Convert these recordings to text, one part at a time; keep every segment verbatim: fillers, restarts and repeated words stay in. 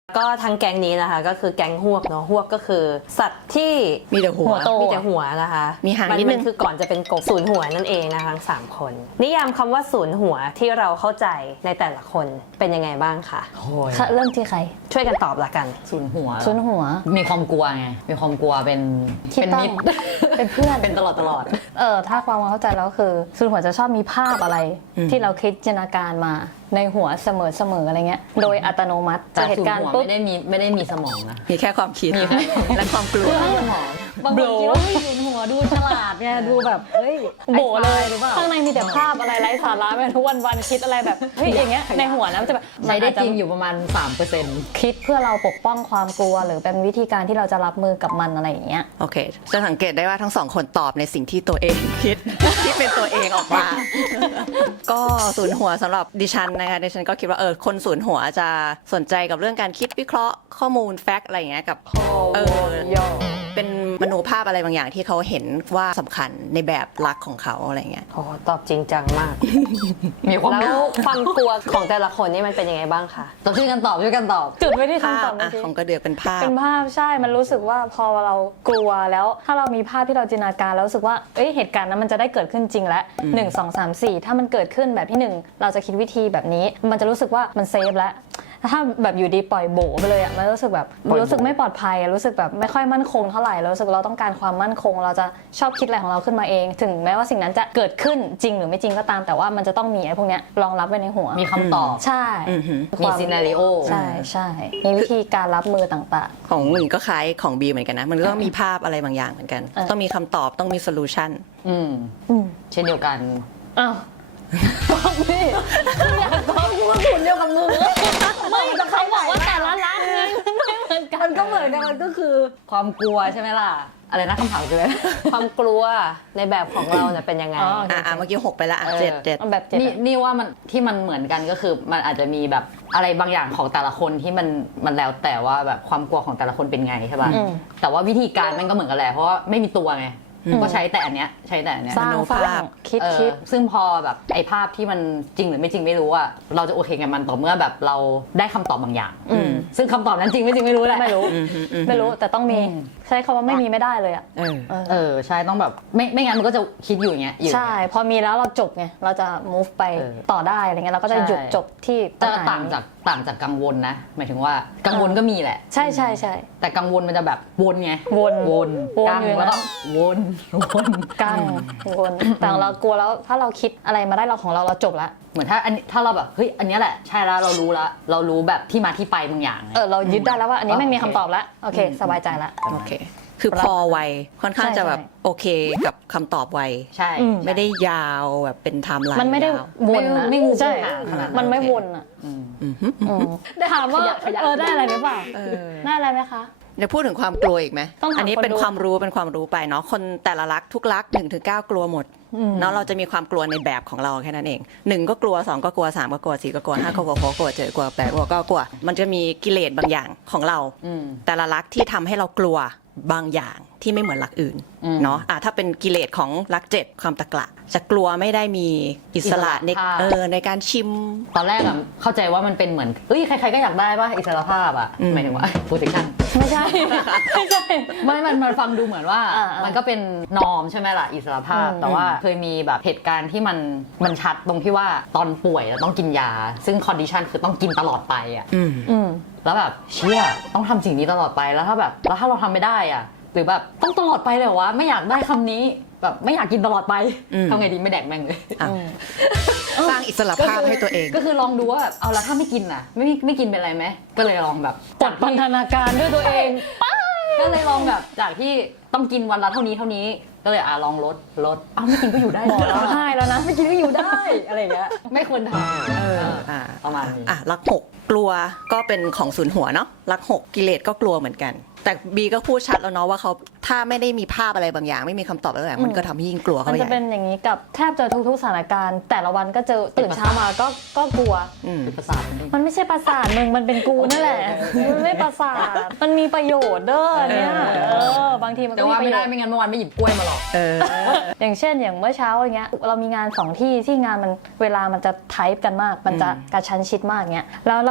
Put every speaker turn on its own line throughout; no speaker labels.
ก็ทั้งแก๊งนี้นะคะก็คือแก๊งฮวกเนาะฮวกก็คือสัตว์ที่
มีแต่หัว
หัวโต
มีแต่หัวนะคะ
มีหาง
มั
นิดนึง
มัคือก่อนจะเป็นกบศูนย์หัวนั่นเองนะคะทั้งสามคน นิยามคำว่าศูนย์หัวที่เราเข้าใจในแต่ละคนเป็นยังไงบ้างคะ
โอ้ย
เริ่มที่ใคร
ช่วยกันตอบละกัน
ศูนย์หัว
ซุนหัว
มีความกลัวไงมีความกลัวเป็น
ที่
เป็น
ตั้ง
มิตร
เป็นเพื่อน
เป็นตลอดตลอด
เออถ้าความเข้าใจแล้วคือซุนหัวจะชอบมีภาพอะไร ที่เราคิดจินตนาการมาในหัวเสมอเสมออะไรเงี้ยโดยอัตโนมัติ
แต่
จากเห
ศู
ตุ
น
การ
ย์
ณ์
หัว
ปุ๊บ
ไม่ได้มีไม่ได้มีสมองนะ
มีแค่ความคิด
มีแค่
และความกลัว
สมอง
บางคนคิดว่าเฮ้ยซุนหัวดูฉลาดไงดูแบบเฮ้ยโบเลยหรือเปล่าข้างในมีแต่ภาพอะไรไร้สาระแม่ทุกวันวันคิดอะไรแบบเฮ้ยอย่างเงี้ยในหัวนะมันจะแบบ
ใช้ได้
มันอาจ
จริงอยู่ประมาณ สามเปอร์เซ็นต์
คิดเพื่อเราปกป้องความกลัวหรือเป็นวิธีการที่เราจะรับมือกับมันอะไรอย่างเงี้ย
โอเค จะสังเกตได้ว่าทั้งสองคนตอบในสิ่งที่ตัวเองคิด ที่เป็นตัวเองออกมา ก็ศูนย์หัวสำหรับดิฉันนะคะดิฉันก็คิดว่าเออคนศูนย์หัวจะสนใจกับเรื่องการคิดวิเคราะห์ข้อมูลแฟกต์อะไรอย่างเงี้ยกับเออเป็นมโนภาพอะไรบางอย่างที่เขาเห็นว่าสำคัญในแบบรักของเขาอะไรเงี้ย
โอ้ตอบจริงจังมาก
มีความ
แล้วความกลัวของแต่ละคนนี่มันเป็นยังไงบ้างคะ
ตอบช่วยกันตอบช่วยกันตอบ
จุดไว้ที่
ภา
คำตอ
พ
บ
อ่ะ
เมื่อกี้
ของกระเดือกเป็นภาพ
เป็นภาพใช่ มันรู้สึกว่าพอเรากลัวแล้ว ถ้าเรามีภาพที่เราจินตนาการแล้วรู้สึกว่าเอ้ยเหตุการณ์นั้นมันจะได้เกิดขึ้นจริงแล้วหนึ่งสองสามสี่ถ้ามันเกิดขึ้นแบบที่หนึ่งเราจะคิดวิธีแบบนี้ มันจะรู้สึกว่ามันเซฟแล้วถ้าแบบอยู่ดีปล่อยโบไปเลยอ่ะมันรู้สึกแบบรู้สึกไม่ปลอดภัยอะรู้สึกแบบไม่ค่อยมั่นคงเท่าไหร่เรารู้สึกเราต้องการความมั่นคง เราจะชอบคิดอะไรของเราขึ้นมาเอง ถึงแม้ว่าสิ่งนั้นจะเกิดขึ้นจริงหรือไม่จริงก็ตามแต่ว่ามันจะต้องมีไอ้พวกเนี้ยรองรับไว้ในหัว
มีคำตอบ
ใช่
อือหือ
มีซีนาริโอ
ใช่ใช่มีวิธีการรับมือต่าง
ของหนึ่งก็คล้ายของบีเหมือนกันนะ มันก็ต้องมีภาพอะไรบางอย่างเหมือนกัน
เออ
ต้องมีคำตอบต้องมีโซลูชัน
อืม
ๆอืม
เช่นเดียวกัน
อ้าวบอกพี่อยากตอบกูว่าศูนย์เดียวกับมึงไม่แต่เขาบอกว่าแต่ละรักไงไม่เหมือนกัน
มันก็เหมือนกันมันก็คือความกลัวใช่ไหมล่ะ อะไรนะคำถามคืออะไร
ความกลัวในแบบของเราเนี่ยเป็นยังไง
อ๋อ
อ่ะอ่ะเมื่อกี้หกไปละอ่ะ
เออ
เจ็ดเจ็ด
เอาแบบเจ็ด
นี่
อะ
นี่ว่ามันที่มันเหมือนกันก็คือมันอาจจะมีแบบอะไรบางอย่างของแต่ละคนที่มันมันแล้วแต่ว่าแบบความกลัวของแต่ละคนเป็นไงใช่ป่ะ
อืม
แต่ว่าวิธีการมันก็เหมือนกันแหละเพราะว่าไม่มีตัวไงก็ใช้แต่อันเนี้ยใช้แต่อันเนี้ย
สร้าง
มโน
ส
ภาพ
ร้างคิด
เออ
คิด
ซึ่งพอแบบไอ้ภาพที่มันจริงหรือไม่จริงไม่รู้อะเราจะโอเคกับมันต่อเมื่อแบบเราได้คำตอบบางอย่าง
อืม
ซึ่งคำตอบนั้นจริงไม่จริงไม่รู้แหละ
ไม่รู้
อืมอืมอืม
ไม่รู้แต่ต้องมี
อืม
ใช้คำว่าไม่มีไม่ได้เลยอ่ะ
เออ
เออ
เออใช่ต้องแบบไม่ไม่งั้นมันก็จะคิดอยู่อย่างเงี้ยอยู่
ใช่ พอมีแล้วเราจบไงเราจะ move ไป
เออ
ต่อได้อะไรเงี้ยเราก็จะ
ใช่
หยุดจบที่
จะ
ปัญห
ต่างจากต่างจากกังวลนะหมายถึงว่ากังวลก็มีแหละ
ใช่ใช่ใช่
แต่กังวลมันจะแบบวนไง
วน
วน
วน
กัง
อยู่
แล้วก็
นะ
วนวน
กังวนแต่ของเรากลัวแล้วถ้าเราคิดอะไรมาได้เราของเราเราจบละ
เหมือนถ้าอันถ้าเราแบบเฮ้ยอันเนี้ยแหละใช่แล้วเรารู้แล้วเรารู้แบบที่มาที่ไปบางอย่าง
เออเรายึดได้แล้วว่าอันนี้ไม่มี
โอเค
คำตอบแล้วโอเค สบายใจละ
โอเค คือพอไวค่อนข้าง
ใช่
จะแบบ
ใช่
โอเคกับคำตอบไว
ใช่
อืม
ไม่ได้ยาวแบบเป็นไทม์ไลน์
มันไม่ได้
ยาว
วนนะ
ไม่งู
ใช่
ขนาดนั้น
มันไม่วนอ่ะ
อืม
อือหือ
อืมถามว่า
ขยะขยะ
เออได้อะไรหรือเปล่า
เออ
ได้อะไรไหมคะ
เดี๋ยวพูดถึงความกลัวอีกไหม
ต้องถาม
อันนี้เป็น
คนดู
ความรู้เป็นความรู้ไปเนาะคนแต่ละรักทุกรักหนึ่งถึงเก้ากลัวหมดเนาะเราจะมีความกลัวในแบบของเราแค่นั้นเองหนึ่งก็กลัวสองก็กลัวสามก็กลัวสี่ก็กลัวห้าก็กลัวหกก็กลัวเจ็ดก็กลัวแปดก็กลัวเก้าก็กลัว มันจะมีกิเลสบางอย่างของเรา
อืม
แต่ละรักที่ทำให้เรากลัวบางอย่างที่ไม่เหมือนรักอื่น
อืม
เนาะอ่ะถ้าเป็นกิเลสของรักเจ็ดความตะกละจะกลัวไม่ได้มีอิสระใน
อิสระภาพ
เออในการชิม
ตอนแรกอะเข้าใจว่ามันเป็นเหมือนเอ้ยใครๆก็อยากได้ป่ะอิสรภาพอะ
อืม
หมายถึงว่า protection
ไม่ใช่ ไม่ใช่
ไม่มันมันฟังดูเหมือนว่า
อ่าๆ
มันก็เป็นนอมใช่ไหมล่ะอิสรภาพ
อืม
แต่ว่าเคยมีแบบเหตุการณ์ที่มันมันชัดตรงที่ว่าตอนป่วยแล้วต้องกินยา ซึ่งคอนดิชันคือต้องกินตลอดไปอะ
อืม
อืม
แล้วแบบเชี่ยต้องทำสิ่งนี้ตลอดไปแล้วถ้าแบบแล้วถ้าเราทำไม่ได้อะหรือแบบต้องตลอดไปเลยเหรอวะไม่อยากได้คำนี้แบบไม่อยากกินตลอดไป
อืม
ทำไงดีไม่แดกแม่งเลย
อ่ะสร้างอิสระภาพให้ตัวเอง
ก็คือลองดูว่าแบบเอาแล้วถ้าไม่กินอ่ะ ไม่ไม่กินเป็นไรไหมก็เลยลองแบบ
ปลดพันธนาการด้วยตัวเอง
ก็เลยลองแบบจากที่ต้องกินวันละเท่านี้เท่านี้ก็เลยอ่ะลองลดลดอ้าวไม่กินก็อยู่ได้
หมอร้องไห้แล้วนะ
ไม่กินก็อยู่ได้อะไรอย่างเงี้ยไม่ควรทำ
เอออ่ะ
ประมาณนี้
อ่ะรักหกกลัวก็เป็นของศูนย์หัวเนาะรักหกกิเลสก็กลัวเหมือนกัน แต่บีก็พูดชัดแล้วเนาะว่าเขาถ้าไม่ได้มีภาพอะไรบางอย่าง ไม่มีคำตอบอะไรบางอย่างมันก็ทำให้ยิ่งกลัวเข้า
มัน
ไปให
จะ
ญ่
เป็นอย่างนี้กับแทบจะทุกๆสถานการณ์ แต่ละวันก็เจอตื่นเช้ามาก็ก็กลัว
อืม
คือประสาทมันดิ
มันไม่ใช่ประสาทมึงมันเป็นกูนั่นแหละ มันไม่ประสาทมันมีประโยชน์เด้อเนี่ยเออบางทีมัน
แต่
ก็มี
ว่า
ประ
ไม่
โย
ได้
ชน์
ไม่งั้นเมื่อวานไม่หยิบกล้วยมาหรอก
เออ
อย่างเช่นอย่างเมื่อเช้าอย่างเงี้ยเรามีงานสองที่ที่งานมันเวลามันจะไทป์กันมาก มันจะกระชั้นชิดมากเงี้ยแล้วเราก็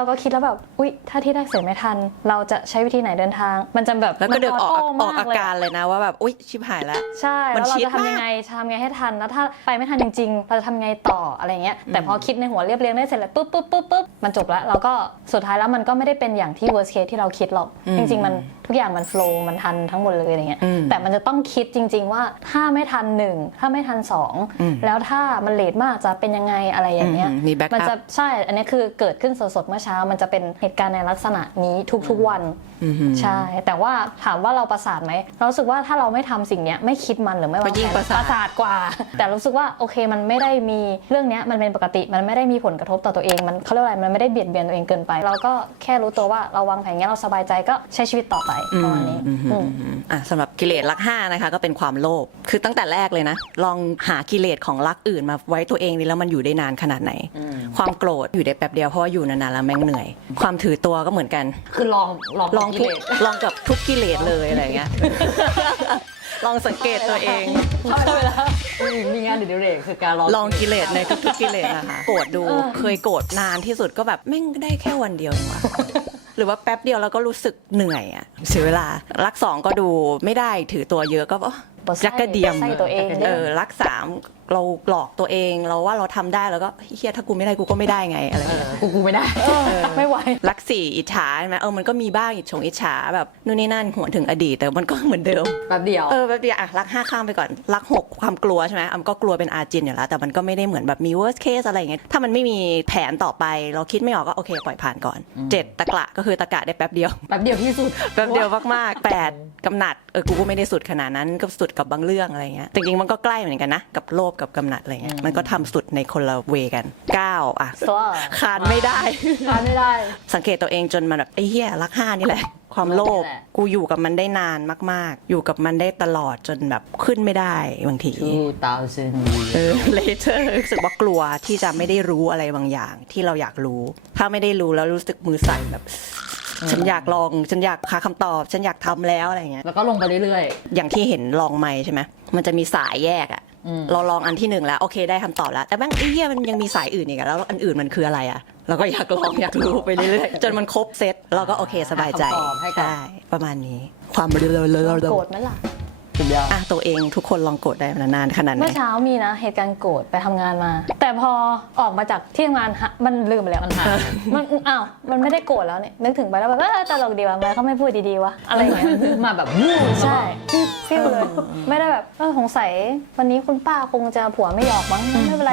ก็คิดแล้วแบบอุ๊ยถ้าที่แรกเสร็จไม่ทันเราจะใช้วิธีไหนเดินทาง มันจะแบบ
แล้วก็เดินออก
มัน
ออก
โต้
อาการเลยนะว่าแบบอุ๊ยชิบหายแล้ว
ใช่
มั
แล้ว
น
เรา
ชิด
จะทำยังไงทำยังไงให้ทันแล้วถ้าไปไม่ทันจริงๆเราจะทำยังไงต่ออะไรเงี้ยแต่พอคิดในหัวเรียบเรียงได้เสร็จแล้วปุ๊บปุ๊บปุ๊บปุ๊บมันจบแล้วเราก็สุดท้ายแล้วมันก็ไม่ได้เป็นอย่างที่ worst case ที่เราคิดหรอกจริงๆมันทุกอย่างมัน flow มันทันทั้งหมดเลยอะไรเงี้ยแต่มันจะต้องคิดจริง ๆ ว่าถ้าไม่ทันหนึ่งถ้าไม่ทันสองแล้วถ้ามันเลทมากจะเป็นยังไงอะไรอย่างเงี้ย
มีแบ็ก
มัน
อั
จะ
พ
ใช่อันนี้คือเกิดขึ้นสดๆเมื่อเช้ามันจะเป็นเหตุการณ์ในลักษณะนี้ทุกๆวันใช่แต่ว่าถามว่าเราประสาทไหมเรารู้สึกว่าถ้าเราไม่ทำสิ่งเนี้ยไม่คิดมันหรือไม่วาง
ก็ยิ่
แผ
ง
น
ประสาท
ประสาทกว่า แต่รู้สึกว่าโอเคมันไม่ได้มีเรื่องเนี้ยมันเป็นปกติมันไม่ได้มีผลกระทบต่อตัวเองมันเขาเรียกว่าอะไรมันไม่ได้เบียดเบียนตัวเองเกินไป เราก็แค่รู้ตัวว่าเราวางแผนเงี้ยเราสบายใจก็ใช้ชีวิตต่อไปประมาณนี้อืม
อ่ะสำหรับกิเลสลักห้านะคะก็เป็นความโลภคือตั้งแต่แรกเลยนะ ลองหากิเลสของลักอื่นมาไว้ตัวเองนี่แล้วมันอยู่ได้นานขนาดไหน ความโกรธอยู่ได้แป๊บเดียวเพราะว่าอยู่นานๆแล้วแม่งเหนื่อย ความถือตัวก็เหมือนกัน
คือลองลอง
ลอง
กิ
ทุ
เล
ก
ส
ลองกับทุกกิเลสเลยอะไรเงี้ย ลองสังเกตตัวเอง
มีงานอดิเรกคือการลอง
ลองกิเลสในทุกๆกิเลสนะคะโกรธดูเคยโกรธนานที่สุดก็แบบแม่งได้แค่วันเดียวเองวะ หรือว่าแป๊บเดียวแล้วก็รู้สึกเหนื่อยอะเสียเวลารักสองก็ดูไม่ได้ถือตัวเยอะก็อ๋อจักกระเดียม
ใส่ตัวเอง
เออรักสามเราหลอกตัวเองเราว่าเราทำได้แล้วก็เฮียถ้ากูไม่ได้กูก็ไม่ได้ไงอะไรอย่างเงี้ย
กูกูไม่ได้
ไม่ไหว
รักสี่อิจฉาใช่ไหมเออมันก็มีบ้างอิจฉงอิจฉาแบบนู่นนี่นั่นหวนถึงอดีตแต่มันก็เหมือนเดิม
แป๊บเดียว
เออแบบเดียวอะรักห้าข้ามไปก่อนรักหกความกลัวใช่ไหมอำก็กลัวเป็นอาจินอยู่แล้วแต่มันก็ไม่ได้เหมือนแบบมี worst case อะไรอย่างเงี้ยถ้ามันไม่มีแผนต่อไปเราคิดไม่ออกก็โอเคปล่อยผ่านก่อนเจ็ดตะกละก็คือตะกะได้แป๊บเดียว
แป๊บเดียวที่สุด
แป๊บเดียวมากๆแปดกำหนัดเออกูก็ไม่ได้สุดขนาดนั้นก็สุดกับบางเรื่องอะไรเงี้ยจริงๆมันก็ใกล้เหมือนกันนะกับโลภกับกำหนัดอะไรเงี้ยมันก็ทำสุดในคนละเวกันเก้าอ่ะ
ตัว
คานไม่ได้
ทานไม่ได้
สังเกตตัวเองจนมันแบบไอ้เหี้ยรักห้านี่แหละ ความโลภ
นี่แหละ
กูอยู่กับมันได้นานมากๆ อยู่กับมันได้ตลอดจนแบบขึ้นไม่ได้บางที
two thousand
เออ later รู้สึกว่ากลัวที่จะไม่ได้รู้อะไรบางอย่างที่เราอยากรู้ ถ้าไม่ได้รู้แล้วรู้สึกมือสั่นแบบ ฉันอยากลองฉันอยากหาคำตอบ ฉันอยากทำแล้วอะไรเงี้ย
แล้วก็ลงไปเรื่อย
อย่างที่เห็นลองไม้ใช่ไหมมันจะมีสายแยกอะ
อืม
เราลองอันที่หนึ่งแล้วโอเคได้คำตอบแล้วแต่แม่งไอ้เหี้ยมันยังมีสายอื่นอีกอะแล้วอันอื่นมันคืออะไรอะเราก็อยากลองอยากรู้ไปเรื่อยๆจนมันครบเซตเราก็โอเคสบายใจ
หาคำตอบให้กับ
ใช่ประมาณนี้ ความเร็วๆ
โกรธไหมล่ะ
ๆสุดยอด
อ่ะตัวเองทุกคนลองโกรธได้นานๆขนาดไหน
เมื่อเช้ามีนะเหตุการณ์โกรธไปทำงานมา แต่พอออกมาจากที่ทำงานฮะมันลืมไปแล้ว
มันหาย
มันอ้าวมันไม่ได้โกรธแล้วเนี่ยนึกถึงไปแล้วแบบเออตลกดีว่ะทำไมเขาไม่พูดดีๆวะอะไรอย่างเงี้ย
มาแบบวู้
ใช่ฟิลเลยไม่ได้แบบเออสงสัยวันนี้คุณป้าคงจะผัวไม่หยอกมั้งไม่เป็นไร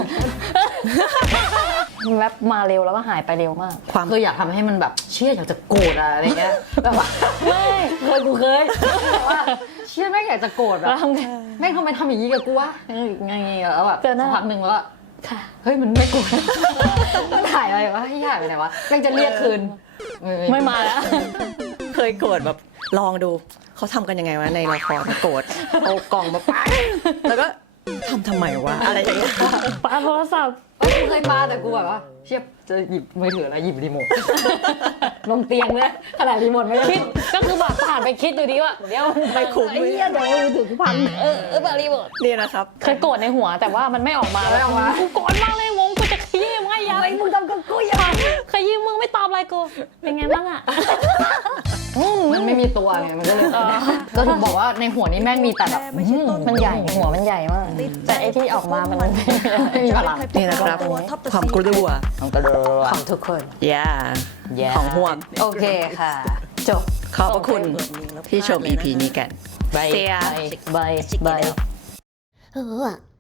แวบมาเร็วแล้วก็หายไปเร็วมาก
ความ
คืออยากทำให้มันแบบเชี่ยอยากจะโกรธอะอะไรเงี้ยแบบว่า
ไม่
เคยกูเคยแบบว่าเชี่ยแม่งอยากจะโกรธแบบ
แล้วทำไง
แม่งทำไมทำอย่างนี้กับกูวะไงแล้วแบบ
เจอหน้า
สักพักหนึ่งแล้วก็
ค่ะ
เฮ้ยมันไม่โกรธมันถ่ายอะไรวะให้ถ่ายไปไหนวะแม่งจะเรียกคืน
ไม่มาแล้ว
เคยโกรธแบบลองดูเขาทำกันยังไงวะในละครโกรธเอากล่องมาปังแล้วก็ทำทำไมวะอะไรอย่างเงี้ย
ปาโทรศัพท์
เอ้ยกูเคยมาแต่กูแบบว่าเชี่ยจะหยิบมือถือแล้วหยิบรีโมทลงเตียงเลยขนาดรีโมทไม่ได้
คิดก็คือแบบผ่านไปคิดดูดีว่าเดี๋ยว
ไม่คุ้ม
ไอ้เหี้ยเดี๋ยวมือถือกูพังเออเออบารีบด
นี่นะครับ
เคยโกรธในหัวแต่ว่ามันไม่ออกมา
ไม่ออกมา
กูโกรธมากเลยวงกูจะขยี้มึงไอ้ยาไอ้มึงทำกับกูอย่างขยี้มึงไม่ตอบอะไรกูเป็นไงบ้างอ่ะ
มันไม่มีตัวไงมันก็เลยก็ถึงบอกว่าในหัวนี้แม่งมีแต่แบบอืม
มันใหญ่หัวมันใหญ่มากแต่ไอ้ที่ออกมามันไม่
ไม่มีพลัง
นี่นะครับความกลัว
มันก็เลย
ของทุกคน
ย่า
Yeah
ของห่วง
โอเคค่ะ จบ
ขอบพระคุณที่ชม อี พี นี้กัน
บาย
เสีย
บายบาย
うわ